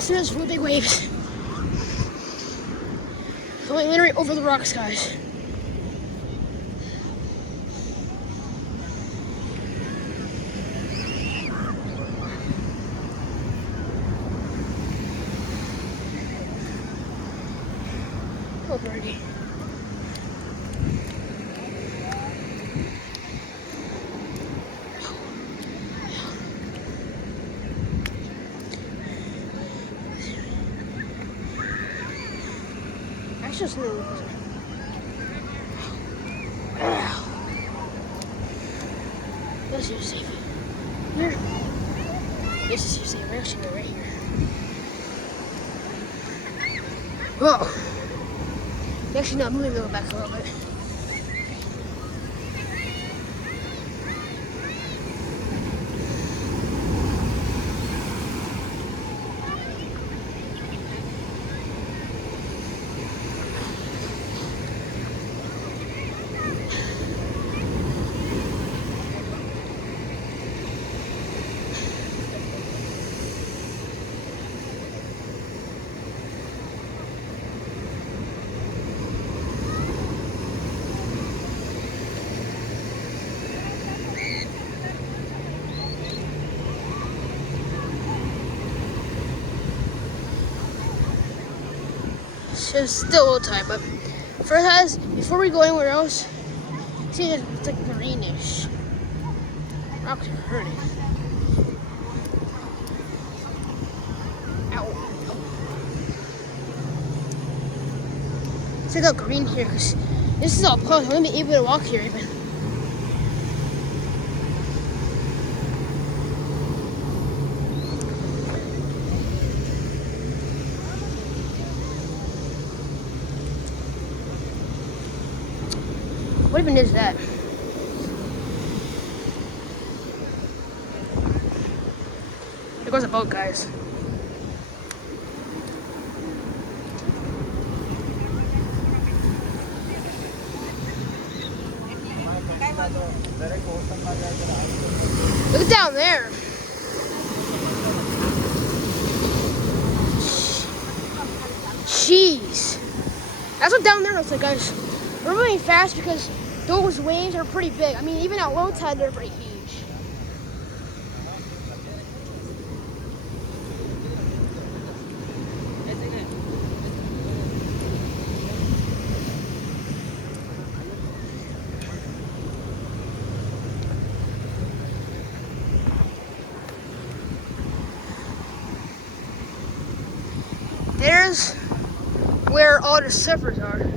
I see those really big waves. Going literally over the rocks, guys. Oh, birdie. That's just a little closer. Let's see, safe. Here. This is safe. We're actually right here. Whoa. Actually, no, I'm moving a little back a little bit. So it's still a little tight, but first, guys, before we go anywhere else, see, it's like greenish. Rocks are hurting. Ow. It's like a green here, because this is all closed. I'm going to be able to walk here even. What even is that? There goes a boat, guys. Look down there. Jeez. That's what down there looks like, guys. We're moving fast because those waves are pretty big. I mean, even at low tide, they're pretty huge. There's where all the surfers are.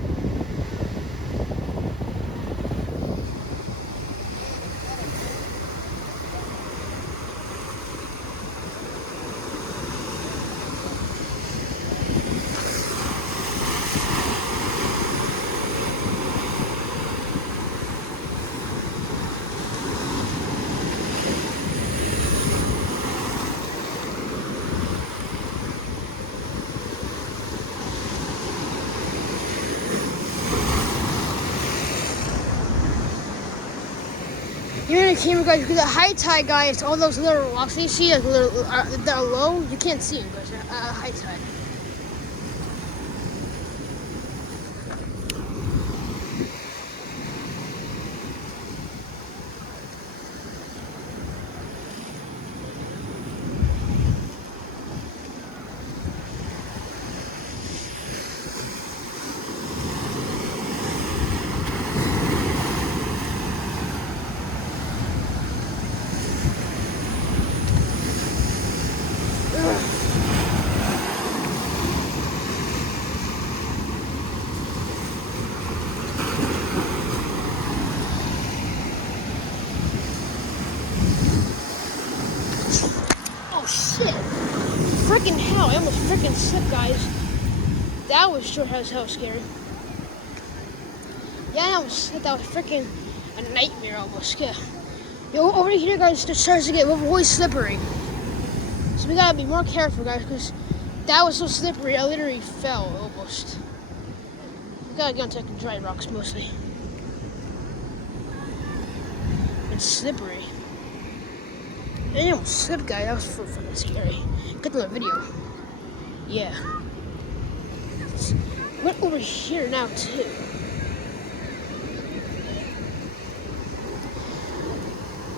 You're in the camera, guys, because the high tide, guys, all those little rocks you see, like little, that are low, you can't see them, guys, high tide. Oh shit! Freaking hell! I almost freaking slipped, guys. That was sure as hell scary. Yeah, I almost slipped. That was freaking a nightmare almost. Yeah. Yo, over here, guys, it starts to get really slippery. So we gotta be more careful, guys, because that was so slippery. I literally fell almost. We gotta get on to dry rocks mostly. It's slippery. I almost slipped, guys. That was freaking scary. Get to the video. Yeah. Went over here now too.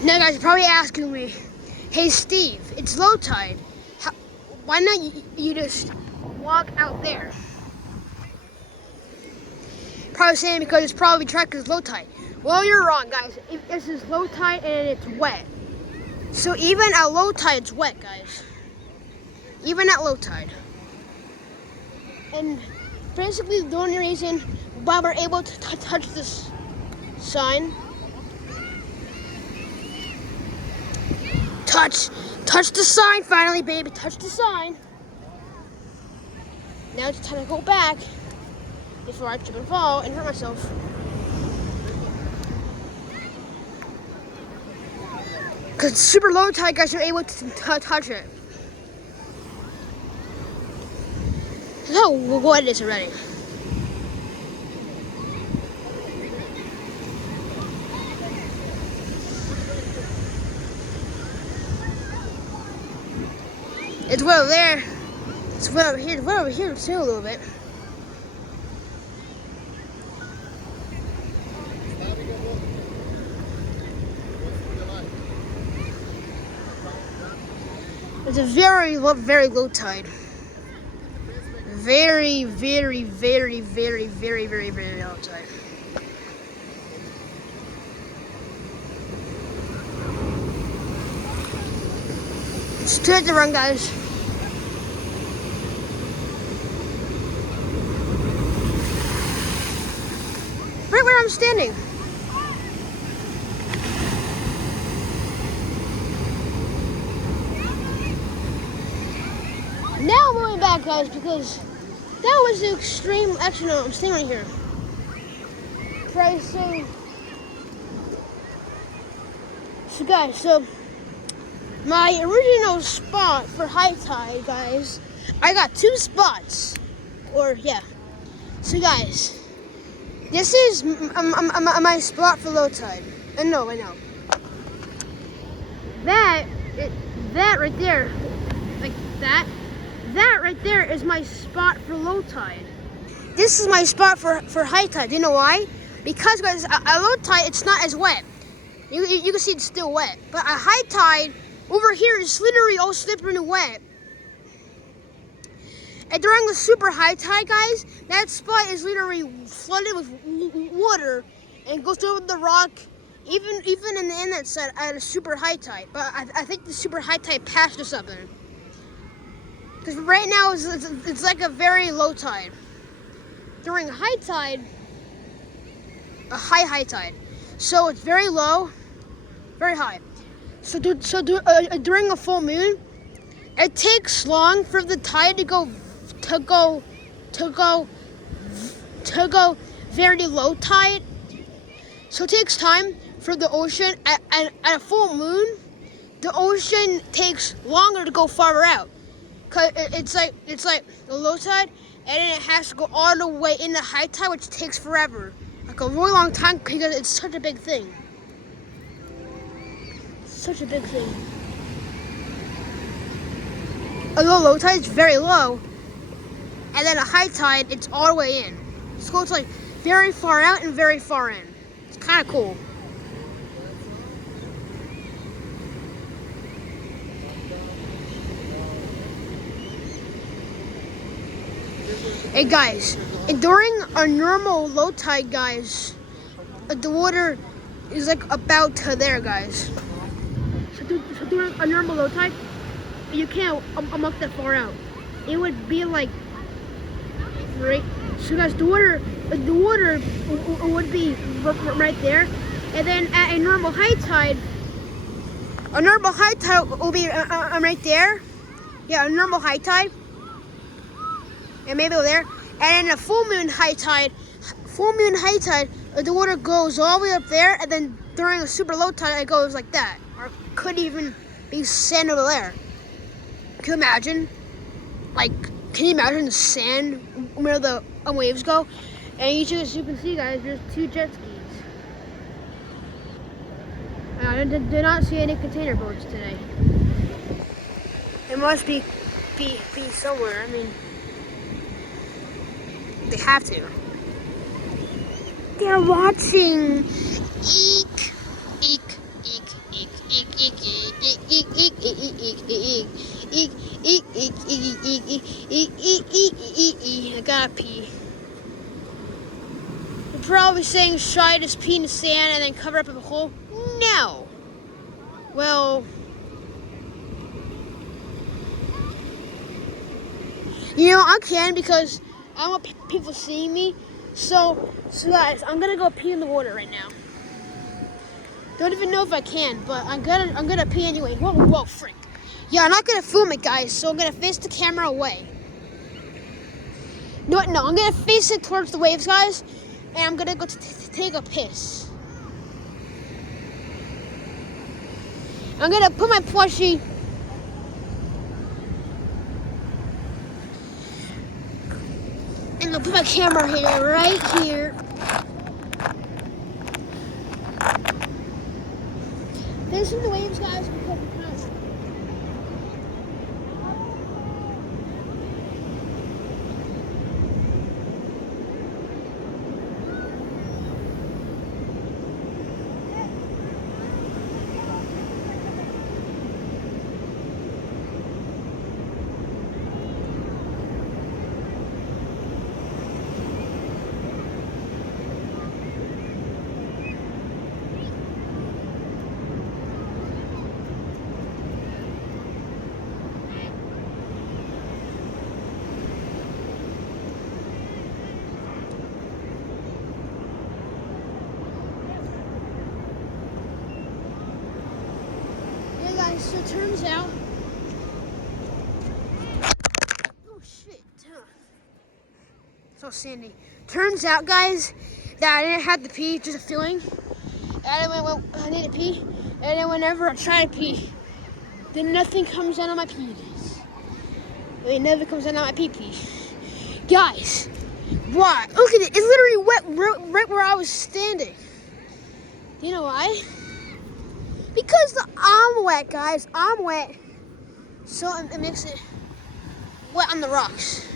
Now guys, you're probably asking me, hey Steve, it's low tide. Why not you just walk out there? Probably saying because it's probably track because low tide. Well, you're wrong, guys. This is low tide and it's wet. So even at low tide, it's wet, guys. Even at low tide. And basically the only reason why we're able to touch this sign. Touch the sign finally, baby. Touch the sign. Now it's time to go back before I trip and fall and hurt myself. Because it's super low tide, guys, you're able to touch it. So what it is already. It's way over there. It's way over here. It's way over here too a little bit. It's a very low tide. Very low tide. Straight to run, guys. Right where I'm standing. Now I'm moving back, guys, because that was the extreme. Actually, no, I'm staying right here. Okay, so guys, so my original spot for high tide, guys, I got 2 spots. Or yeah. So guys, this is my spot for low tide. No, I know. That right there, like that right there is my spot for low tide. This is my spot for high tide. Do you know why? Because guys, at low tide it's not as wet. You can see it's still wet. But at high tide, over here is literally all slippery and wet. And during the super high tide, guys, that spot is literally flooded with water and goes over the rock, even in the inlet side at a super high tide. But I think the super high tide passed or something. Because right now it's like a very low tide. During high tide, a high tide. So it's very low, very high. So during a full moon, it takes long for the tide to go very low tide. So it takes time for the ocean at a full moon. The ocean takes longer to go farther out. Cause it's like the low tide, and then it has to go all the way into high tide, which takes forever, like a really long time, because it's such a big thing. Such a big thing. A low tide is very low, and then a high tide, it's all the way in. So it's like very far out and very far in. It's kind of cool. Hey guys, during a normal low tide, guys, the water is like about to there, guys. So during a normal low tide, you can't walk that far out. It would be like right. So guys, the water would be right there, and then at a normal high tide will be right there. Yeah, a normal high tide. And maybe over there, and in a full moon high tide, the water goes all the way up there, and then during a super low tide, it goes like that, or could even be sand over there. Can you imagine? Like, can you imagine the sand where the waves go? And as you can see, guys, there's 2 jet skis. I did not see any container boats today. It must be pee somewhere. I mean, they have to. They're watching. Eek, eek, eek, eek, eek, eek, eek, eek, eek, eek, eek, eek, eek, eek, eek, I gotta pee. You're probably saying, should I just pee in the sand and then cover up a hole? No. Well, you know, I can because I don't want people seeing me. So guys, I'm gonna go pee in the water right now. Don't even know if I can, but I'm gonna pee anyway. Whoa, freak. Yeah, I'm not gonna film it, guys. So I'm gonna face the camera away. No, I'm gonna face it towards the waves, guys, and I'm gonna go take a piss. I'm gonna put my plushie. I'm gonna put my camera here, right here. Facing the waves, guys, because I'm kind of. So it turns out, oh shit, so sandy. Turns out, guys, that I didn't have to pee, just a feeling. And I need to pee, and then whenever I try to pee, then nothing comes out of my penis. It never comes out of my pee-pee. Guys, why? Look at it, it's literally wet right where I was standing. You know why? Because I'm wet, guys. I'm wet. So it makes it wet on the rocks.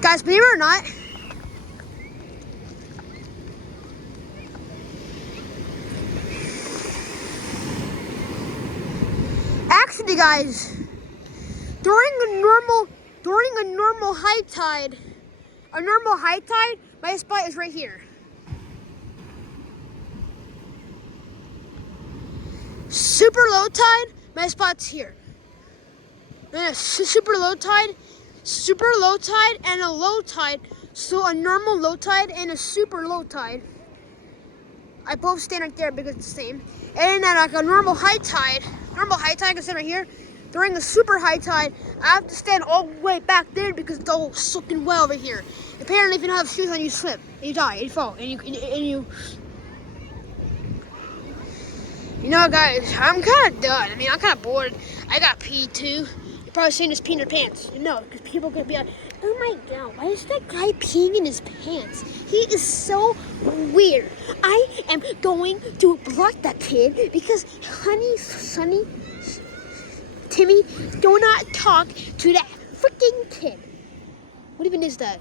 Guys, believe it or not, actually, guys, during a normal high tide, my spot is right here. Super low tide, my spot's here. Then a super low tide, and a low tide. So a normal low tide and a super low tide. I both stand right there because it's the same. And then like a normal high tide I can stand right here. During a super high tide, I have to stand all the way back there because it's all soaking wet over here. Apparently, if you don't have shoes on, you slip, and you die, and you fall, and you. You know, guys, I'm kind of done. I mean, I'm kind of bored. I got pee too. You're probably seeing this pee in their pants. No, because people are gonna be like, "Oh my God, why is that guy peeing in his pants? He is so weird." I am going to block that kid because, honey, Sonny, Timmy, do not talk to that freaking kid. What even is that?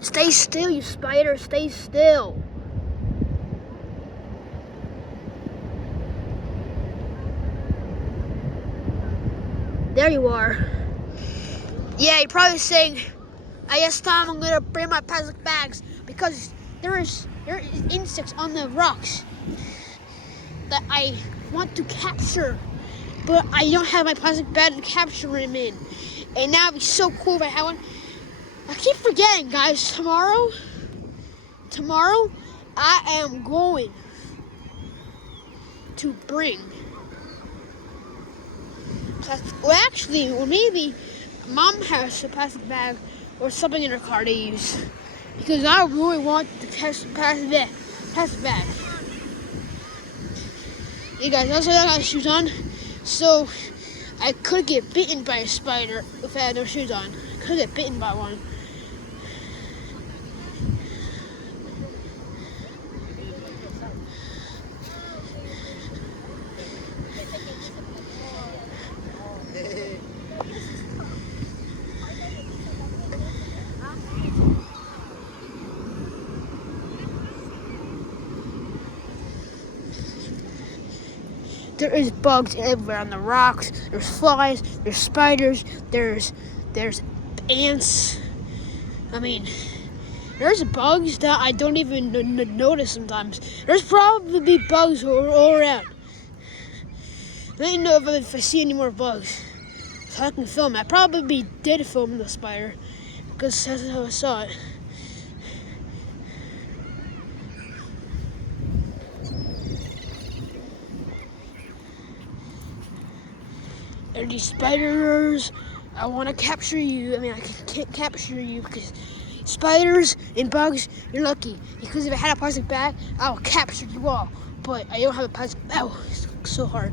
Stay still, you spider. Stay still. There you are. Yeah, you're probably saying, I guess Tom, I'm gonna bring my plastic bags because there is insects on the rocks that I want to capture, but I don't have my plastic bag to capture them in. And now it'd be so cool if I had one. I keep forgetting, guys. Tomorrow, I am going to bring. Well, actually, or maybe Mom has a plastic bag or something in her car to use because I really want the plastic bag. Hey guys, also I got shoes on, so I could get bitten by a spider if I had no shoes on. I could get bitten by one. there is bugs everywhere on the rocks. There's flies, there's spiders, there's ants. I mean, there's bugs that I don't even notice sometimes. There's probably bugs all around. Let me know if I see any more bugs, so I can film it. I probably did film the spider, because that's how I saw it. And these spiders, I want to capture you. I mean, I can't capture you because spiders and bugs, you're lucky. Because if I had a plastic bag, I would capture you all. But I don't have a plastic bag. Oh, it's so hard.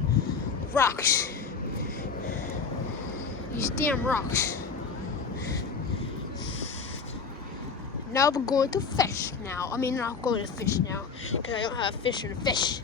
Rocks. These damn rocks. Now we're going to fish now. I mean, not going to fish now because I don't have a fish or a fish.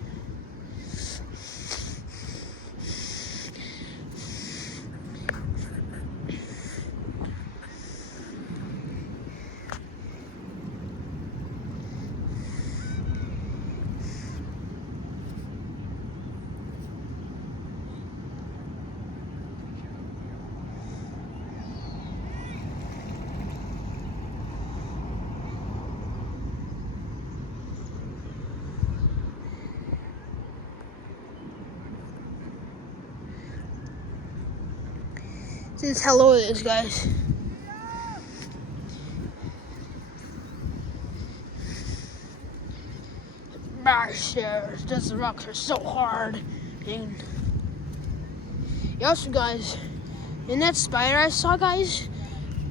This is how it is, guys. The rocks are so hard. And also, guys, in that spider I saw, guys,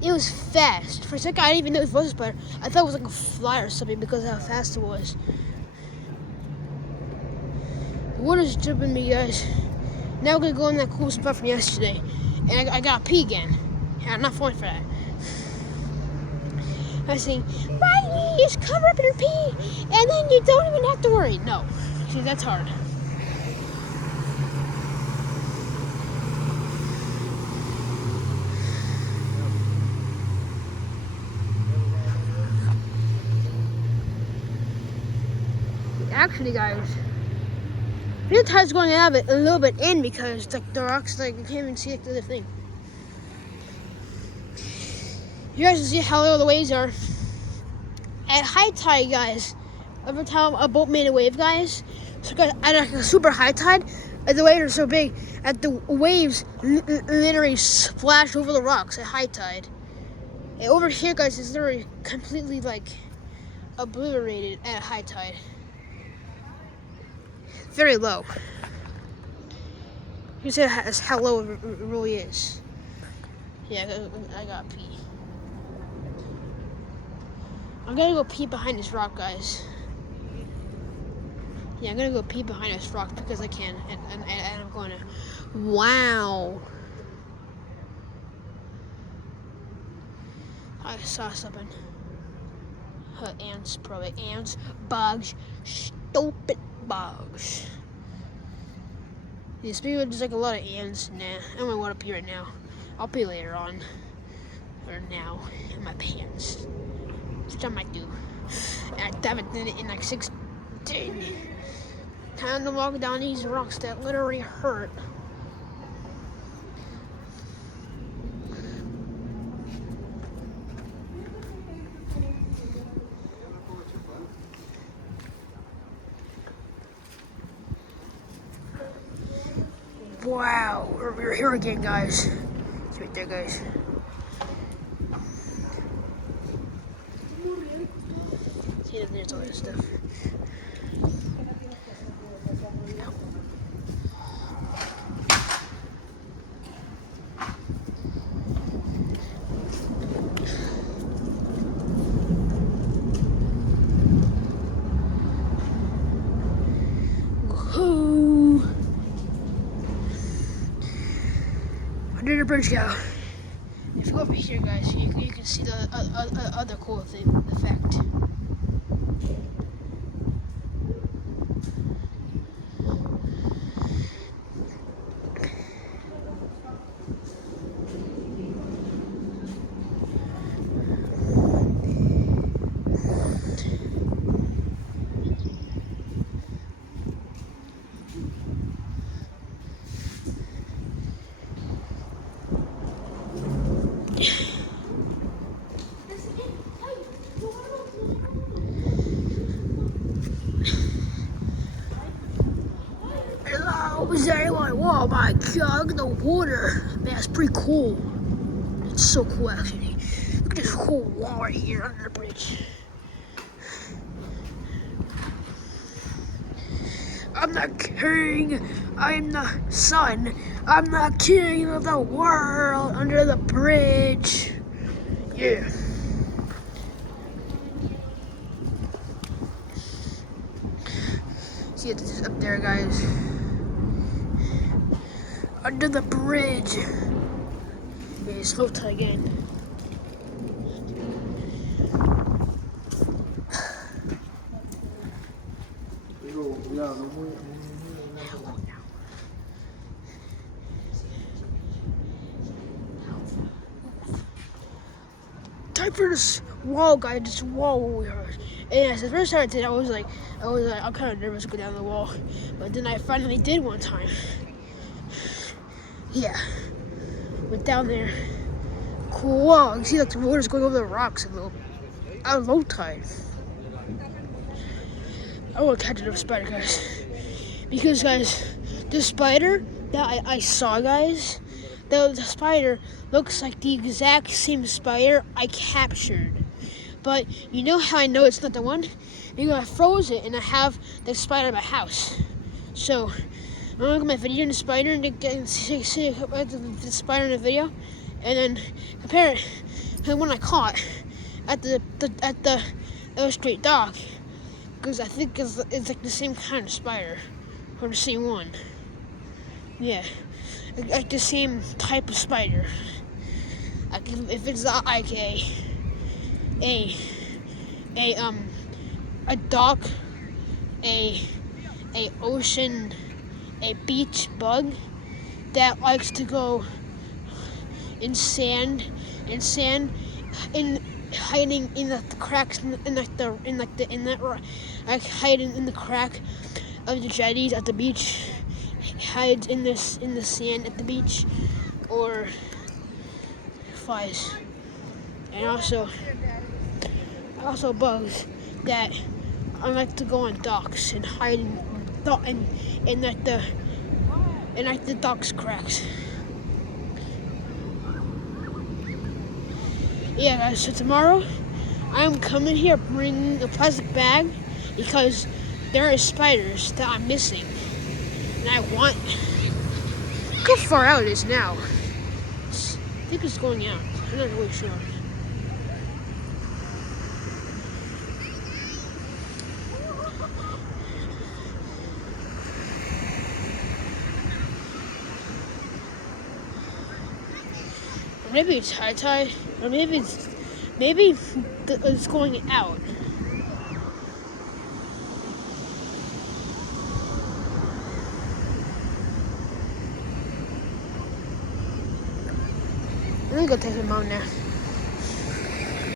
it was fast. For a second, I didn't even know it was a spider. I thought it was like a fly or something because of how fast it was. The water's dripping me, guys. Now we're gonna go in that cool spot from yesterday. And I gotta pee again. And I'm not falling for that. I was saying, Riley, just cover up your pee, and then you don't even have to worry. No, see, that's hard. Actually, guys, the tide's going out of it a little bit in because like the rocks, like you can't even see like, the other thing. You guys can see how low the waves are. At high tide, guys, every time a boat made a wave, guys, so guys, at like a super high tide, the waves are so big, that the waves literally splash over the rocks at high tide. And over here, guys, it's literally completely like obliterated at high tide. Very low. You can see how low it really is. Yeah, I got pee. I'm gonna go pee behind this rock, guys. Yeah, I'm gonna go pee behind this rock because I can, and I'm going to. Wow. I saw something. Ants, probably ants, bugs, stupid bugs. Yeah, speaking of just like a lot of ants, nah, I don't want to pee right now. I'll pee later on, or now, in my pants. Which I might do. And I haven't done it in like 6 days. Time to walk down these rocks that literally hurt. Wow, we're here again, guys. It's right there, guys. See, there's all this stuff. Under the bridge go. If you go over here, guys, you can see the other cool thing, effect. my god, look at the water. Man, it's pretty cool. It's so cool, actually. Look at this whole wall right here under the bridge. I'm the king. I'm the son. I'm the king of the world under the bridge. Yeah. See it just up there, guys. Under the bridge. Okay, slow tie again. Time for this wall, guys. This wall we heard. And as the first time I did, I was like, I'm kind of nervous to go down the wall, but then I finally did one time. Yeah, went down there. Cool wall. You see, like the water's going over the rocks at low tide. I want to catch another spider, guys, because guys, the spider that I saw, guys, the spider looks like the exact same spider I captured. But you know how I know it's not the one? Because I froze it and I have the spider in my house. So I'm gonna look at my video in the spider and see the spider in the video, and then compare it to the one I caught at the Illustrate Dock, because I think it's like the same kind of spider or the same one. Yeah, like the same type of spider. Like if it's like a dock, a ocean, a beach bug that likes to go in sand, hiding in the cracks hiding in the crack of the jetties at the beach, hides in the sand at the beach, or flies. And also bugs that like to go on docks and hide in the docks cracks. Yeah, guys. So tomorrow, I'm coming here bringing a plastic bag because there are spiders that I'm missing, and I want. Look how far out it is now. I think it's going out. I'm not really sure. Maybe it's high tide, or maybe it's going out. I'm gonna go take him out now.